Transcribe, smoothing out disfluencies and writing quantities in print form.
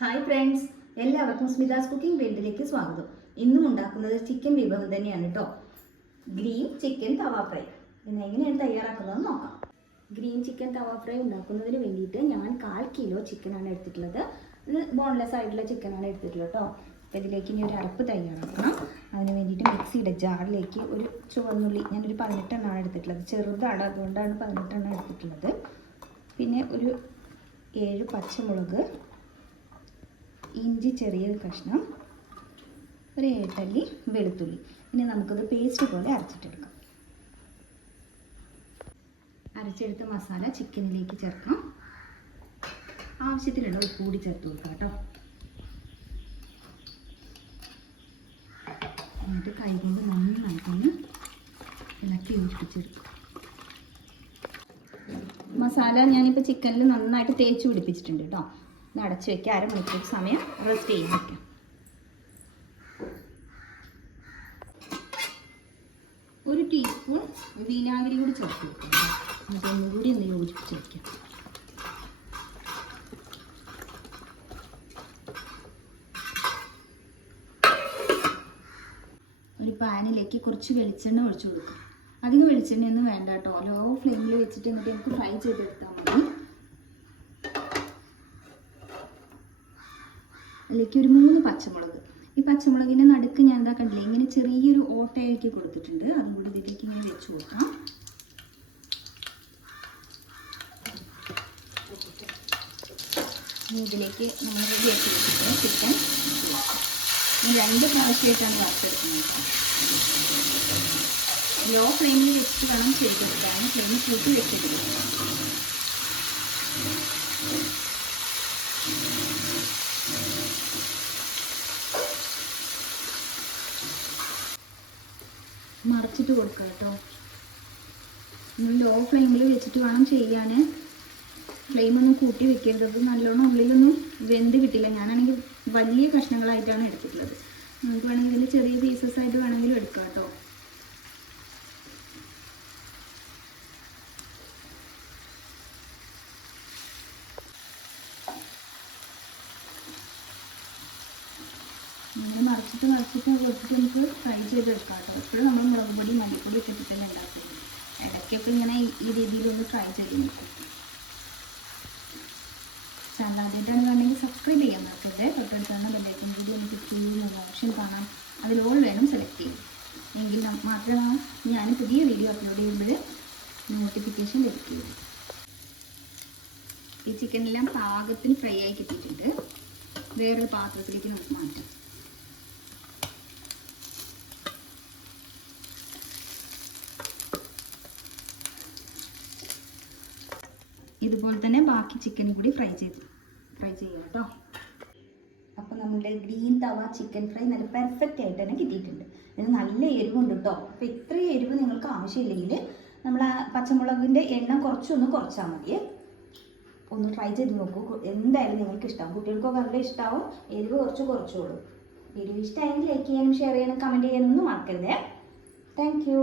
Hi friends, എല്ലാവർക്കും സ്മിതാസ് cooking വേൾഡിലേക്ക് സ്വാഗതം. ഇന്നും ഉണ്ടാക്കുന്നത് ചിക്കൻ വിഭവം തന്നെയാണ് കേട്ടോ. ഗ്രീൻ ചിക്കൻ തവ ഫ്രൈ. ഇന്ന് എങ്ങനെയാണ് തയ്യാറാക്കുന്നത് നോക്കാം. ഗ്രീൻ ചിക്കൻ തവ ഫ്രൈ ഉണ്ടാക്കുന്നതിന് വേണ്ടിയിട്ട് ഞാൻ 1/4 കിലോ ചിക്കനാണ് എടുത്തിട്ടുള്ളത്. ഇത് ബോൺലെസ് ആയിട്ടുള്ള ചിക്കനാണ് എടുത്തിട്ടുള്ളത് കേട്ടോ. അപ്പോൾ ഇതിലേക്ക് ഇനി ഒരു അരപ്പ് തയ്യാറാക്കണം. അതിന് വേണ്ടിയിട്ട് മിക്സിയുടെ ജാറിലേക്ക് ഒരു ചുവന്നുള്ളി, ഞാനൊരു 18 എണ്ണമാണ് എടുത്തിട്ടുള്ളത്. ചെറുതാണ്, അതുകൊണ്ടാണ് 18 എണ്ണം എടുത്തിട്ടുള്ളത്. പിന്നെ ഒരു 7 പച്ചമുളക്, ഇഞ്ചി ചെറിയൊരു കഷ്ണം, ഒരു 7 അല്ലി വെളുത്തുള്ളി. ഇനി നമുക്കത് പേസ്റ്റ് പോലെ അരച്ചിട്ടെടുക്കാം. അരച്ചെടുത്ത മസാല ചിക്കനിലേക്ക് ചേർക്കാം. ആവശ്യത്തിനുള്ള ഉപ്പ് കൂടി ചേർത്ത് കൊടുക്കാം കേട്ടോ. എന്നിട്ട് കൈകൊണ്ട് നന്നായിട്ടൊന്ന് ഇളക്കി യോജിപ്പിച്ചെടുക്കും. മസാല ഞാനിപ്പോൾ ചിക്കനിൽ നന്നായിട്ട് തേച്ച് പിടിപ്പിച്ചിട്ടുണ്ട് കേട്ടോ. ഇത് അടച്ച് വയ്ക്കുക. അരമണിക്കൂർ സമയം റെസ്റ്റ് ചെയ്യാൻ വയ്ക്കാം. ഒരു ടീസ്പൂൺ വിനാഗിരി കൂടി ചേർത്ത് വെക്കുക. എന്നിട്ട് ഒന്നുകൂടി ഒന്ന് യോജിപ്പിച്ച് വയ്ക്കാം. ഒരു പാനിലേക്ക് കുറച്ച് വെളിച്ചെണ്ണ ഒഴിച്ചു കൊടുക്കുക. അധികം വെളിച്ചെണ്ണയൊന്നും വേണ്ട കേട്ടോ. ലോ ഫ്ലെയിമിൽ വെച്ചിട്ട് എന്നിട്ട് നമുക്ക് ഫ്രൈ ചെയ്തെടുത്താൽ മതി. അതിലേക്ക് ഒരു 3 പച്ചമുളക്. ഈ പച്ചമുളകിൻ്റെ നടുക്ക് ഞാൻ എന്താ കണ്ടില്ലേ, ഇങ്ങനെ ചെറിയൊരു ഓട്ടയാക്കി കൊടുത്തിട്ടുണ്ട്. അതും കൂടി ഇതിലേക്ക് ഇങ്ങനെ വെച്ച് കൊടുക്കാം. ഇതിലേക്ക് നമ്മൾ റെഡിയാക്കി വെച്ചിട്ട് ചിക്കൻ 2 പ്രാവശ്യമായിട്ടാണ് വറുത്തെടുക്കുന്നത്. ലോ ഫ്ലെയിമിൽ വെച്ചിട്ട് വേണം ചെയ്തെടുക്കാൻ. ഫ്ലെയിം കൂട്ടി വെച്ചിട്ടില്ല. മറച്ചിട്ട് കൊടുക്കുക കേട്ടോ. ലോ ഫ്ലെയിമിൽ വെച്ചിട്ട് വേണം ചെയ്യാൻ. ഫ്ലെയിമൊന്നും കൂട്ടി വെക്കരുത്. അത് നല്ലോണം ഉള്ളിലൊന്നും വെന്ത് കിട്ടില്ല. ഞാനാണെങ്കിൽ വലിയ കഷ്ണങ്ങളായിട്ടാണ് എടുത്തിട്ടുള്ളത്. നമുക്ക് വേണമെങ്കിൽ ഇതിൽ ചെറിയ പീസസ് ആയിട്ട് വേണമെങ്കിലും എടുക്കാം കേട്ടോ. അങ്ങനെ മറിച്ചിട്ട് കൊടുത്തിട്ട് നമുക്ക് ഫ്രൈ ചെയ്തെടുക്കാം കേട്ടോ. എപ്പോഴും നമ്മൾ മുളക് പൊടി മല്ലിപ്പൊടി ഇട്ടിട്ട് തന്നെ ഉണ്ടാക്കുന്നത്. ഇടയ്ക്കൊക്കെ ഇങ്ങനെ ഈ രീതിയിലൊന്ന് ഫ്രൈ ചെയ്ത് നോക്കും. ചാനൽ ആദ്യമായിട്ടാണ് വേണമെങ്കിൽ സബ്സ്ക്രൈബ് ചെയ്യാൻ മറക്കരുത്. തൊട്ടടുത്താണ് ബെല്ലൈക്കൺ കൂടി എനിക്ക് ചെയ്യുന്ന ഓപ്ഷൻ കാണാം. അതിൽ ഓൾ വേണം സെലക്ട് ചെയ്യും. എങ്കിൽ മാത്രമാണ് ഞാൻ പുതിയ വീഡിയോ അപ്ലോഡ് ചെയ്യുമ്പോൾ നോട്ടിഫിക്കേഷൻ ലഭിക്കുകയുള്ളൂ. ഈ ചിക്കനെല്ലാം പാകത്തിന് ഫ്രൈ ആയി കിട്ടിയിട്ടുണ്ട്. വേറൊരു പാത്രത്തിലേക്ക് നമുക്ക് മാറ്റാം. ഇതുപോലെ തന്നെ ബാക്കി ചിക്കനും കൂടി ഫ്രൈ ചെയ്യാം കേട്ടോ. അപ്പോൾ നമ്മുടെ ഗ്രീൻ തവ ചിക്കൻ ഫ്രൈ നല്ല പെർഫെക്റ്റ് ആയിട്ട് തന്നെ കിട്ടിയിട്ടുണ്ട്. ഇത് നല്ല എരിവുണ്ട് കേട്ടോ. അപ്പോൾ ഇത്രയും എരിവ് നിങ്ങൾക്ക് ആവശ്യമില്ലെങ്കിൽ നമ്മൾ ആ പച്ചമുളകിൻ്റെ എണ്ണം കുറച്ചാൽ മതി. ഒന്ന് ട്രൈ ചെയ്ത് നോക്കൂ. എന്തായാലും നിങ്ങൾക്ക് ഇഷ്ടമാവും. കുട്ടികൾക്കൊക്കെ നല്ല ഇഷ്ടമാവും. എരിവ് കുറച്ചോളൂ. വീഡിയോ ഇഷ്ടമായെങ്കിൽ ലൈക്ക് ചെയ്യാനും ഷെയർ ചെയ്യാനും കമൻറ്റ് ചെയ്യാനൊന്നും മറക്കരുത്. Thank you.